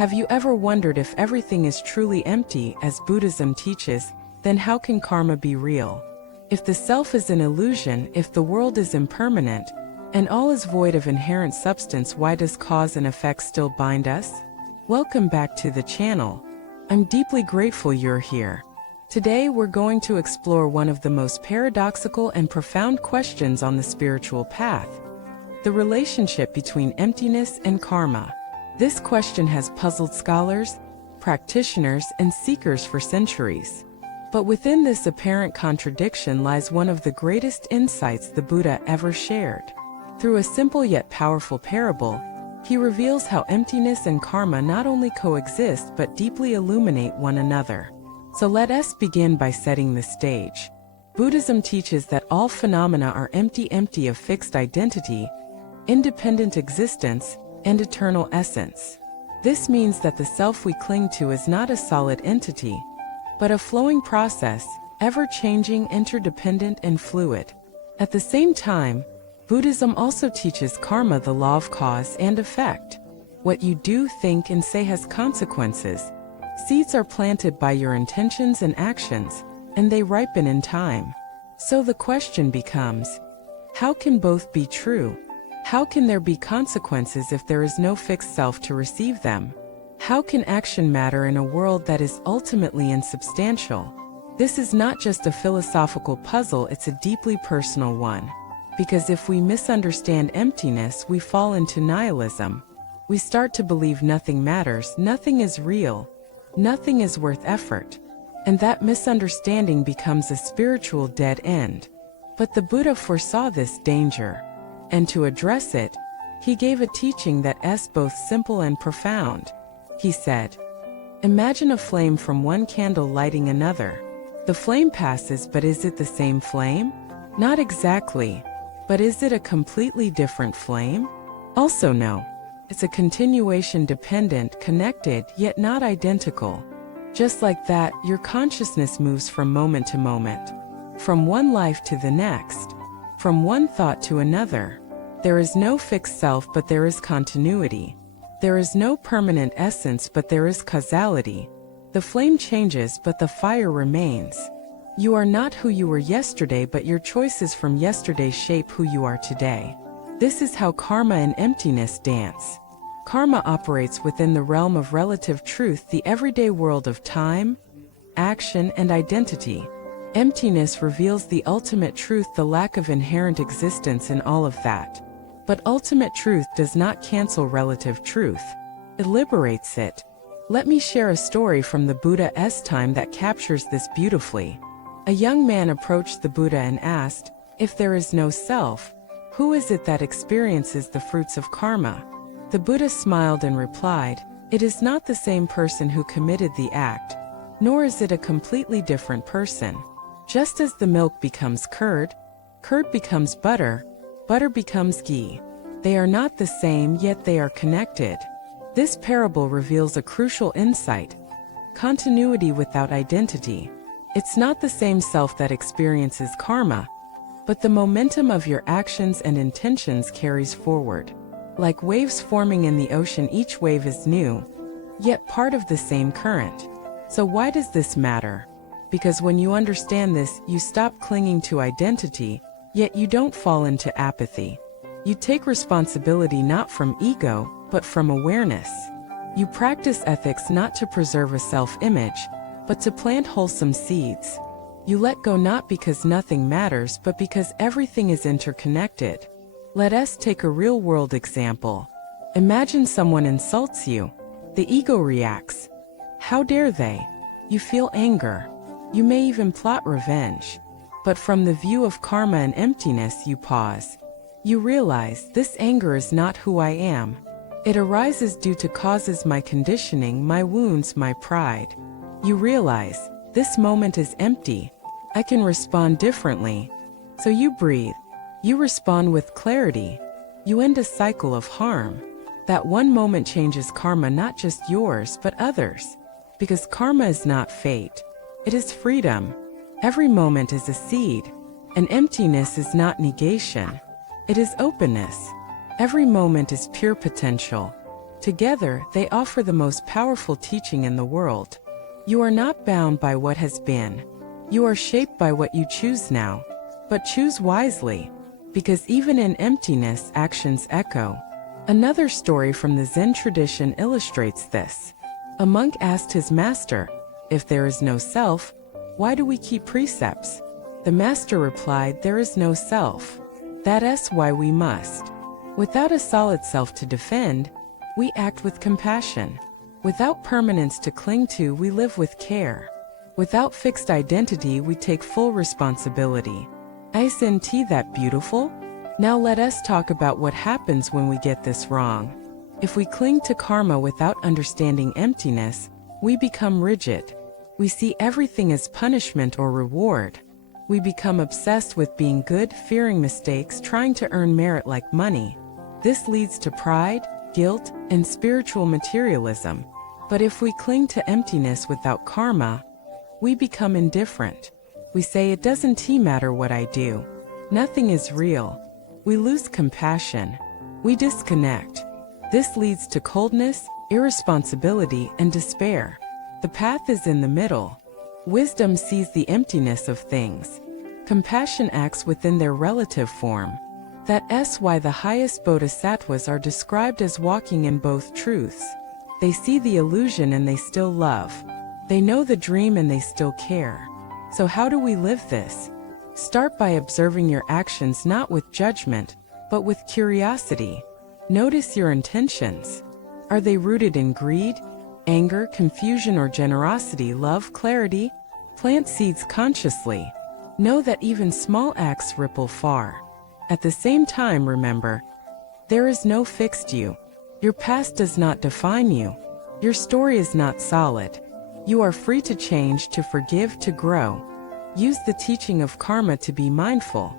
Have you ever wondered if everything is truly empty, as Buddhism teaches, then how can karma be real? If the self is an illusion, if the world is impermanent, and all is void of inherent substance, why does cause and effect still bind us? Welcome back to the channel. I'm deeply grateful you're here. Today we're going to explore one of the most paradoxical and profound questions on the spiritual path: the relationship between emptiness and karma. This question has puzzled scholars, practitioners, and seekers for centuries. But within this apparent contradiction lies one of the greatest insights the Buddha ever shared. Through a simple yet powerful parable, he reveals how emptiness and karma not only coexist but deeply illuminate one another. So let us begin by setting the stage. Buddhism teaches that all phenomena are empty of fixed identity, independent existence, and eternal essence. This means that the self we cling to is not a solid entity, but a flowing process, ever-changing, interdependent, and fluid. At the same time, Buddhism also teaches karma, the law of cause and effect. What you do, think, and say has consequences. Seeds are planted by your intentions and actions, and they ripen in time. So the question becomes, how can both be true? How can there be consequences if there is no fixed self to receive them? How can action matter in a world that is ultimately insubstantial? This is not just a philosophical puzzle, it's a deeply personal one. Because if we misunderstand emptiness, we fall into nihilism. We start to believe nothing matters, nothing is real, nothing is worth effort. And that misunderstanding becomes a spiritual dead end. But the Buddha foresaw this danger. And to address it, he gave a teaching that is both simple and profound. He said, imagine a flame from one candle lighting another. The flame passes, but is it the same flame? Not exactly. But is it a completely different flame? Also no. It's a continuation, dependent, connected, yet not identical. Just like that, your consciousness moves from moment to moment, from one life to the next, from one thought to another. There is no fixed self, but there is continuity. There is no permanent essence, but there is causality. The flame changes, but the fire remains. You are not who you were yesterday, but your choices from yesterday shape who you are today. This is how karma and emptiness dance. Karma operates within the realm of relative truth, the everyday world of time, action, and identity. Emptiness reveals the ultimate truth, the lack of inherent existence in all of that. But ultimate truth does not cancel relative truth. It liberates it. Let me share a story from the Buddha's time that captures this beautifully. A young man approached the Buddha and asked, if there is no self, who is it that experiences the fruits of karma? The Buddha smiled and replied, it is not the same person who committed the act, nor is it a completely different person. Just as the milk becomes curd, curd becomes butter, butter becomes ghee. They are not the same, yet they are connected. This parable reveals a crucial insight: continuity without identity. It's not the same self that experiences karma, but the momentum of your actions and intentions carries forward. Like waves forming in the ocean, each wave is new, yet part of the same current. So why does this matter? Because when you understand this, you stop clinging to identity, yet you don't fall into apathy. You take responsibility not from ego, but from awareness. You practice ethics not to preserve a self-image, but to plant wholesome seeds. You let go not because nothing matters, but because everything is interconnected. Let us take a real-world example. Imagine someone insults you. The ego reacts. How dare they? You feel anger. You may even plot revenge. But from the view of karma and emptiness, you pause. You realize this anger is not who I am. It arises due to causes, my conditioning, my wounds, my pride. You realize, this moment is empty. I can respond differently. So you breathe. You respond with clarity. You end a cycle of harm. That one moment changes karma, not just yours, but others. Because karma is not fate. It is freedom. Every moment is a seed. And emptiness is not negation. It is openness. Every moment is pure potential. Together, they offer the most powerful teaching in the world. You are not bound by what has been. You are shaped by what you choose now. But choose wisely, because even in emptiness, actions echo. Another story from the Zen tradition illustrates this. A monk asked his master, "If there is no self, why do we keep precepts?" The master replied, "There is no self. That's why we must." Without a solid self to defend, we act with compassion. Without permanence to cling to, we live with care. Without fixed identity, we take full responsibility. Isn't that beautiful? Now let us talk about what happens when we get this wrong. If we cling to karma without understanding emptiness, we become rigid. We see everything as punishment or reward. We become obsessed with being good, fearing mistakes, trying to earn merit like money. This leads to pride, guilt, and spiritual materialism. But if we cling to emptiness without karma, we become indifferent. We say, "It doesn't matter what I do. Nothing is real." We lose compassion. We disconnect. This leads to coldness, irresponsibility, and despair. The path is in the middle. Wisdom sees the emptiness of things. Compassion acts within their relative form. That's why the highest bodhisattvas are described as walking in both truths. They see the illusion and they still love. They know the dream and they still care. So how do we live this? Start by observing your actions not with judgment, but with curiosity. Notice your intentions. Are they rooted in greed, anger, confusion, or generosity, love, clarity? Plant seeds consciously. Know that even small acts ripple far. At the same time, remember, there is no fixed you. Your past does not define you. Your story is not solid. You are free to change, to forgive, to grow. Use the teaching of karma to be mindful.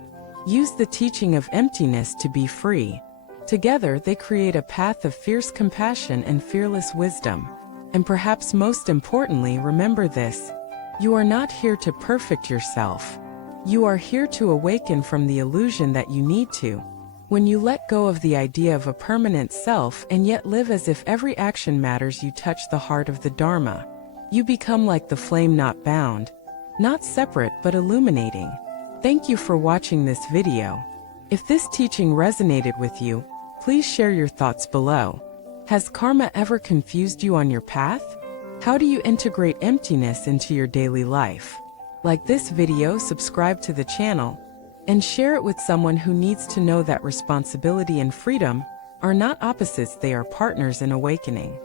Use the teaching of emptiness to be free. Together, they create a path of fierce compassion and fearless wisdom. And perhaps most importantly, remember this: you are not here to perfect yourself. You are here to awaken from the illusion that you need to. When you let go of the idea of a permanent self and yet live as if every action matters, you touch the heart of the Dharma. You become like the flame, not bound, not separate, but illuminating. Thank you for watching this video. If this teaching resonated with you, please share your thoughts below. Has karma ever confused you on your path? How do you integrate emptiness into your daily life? Like this video, subscribe to the channel, and share it with someone who needs to know that responsibility and freedom are not opposites, they are partners in awakening.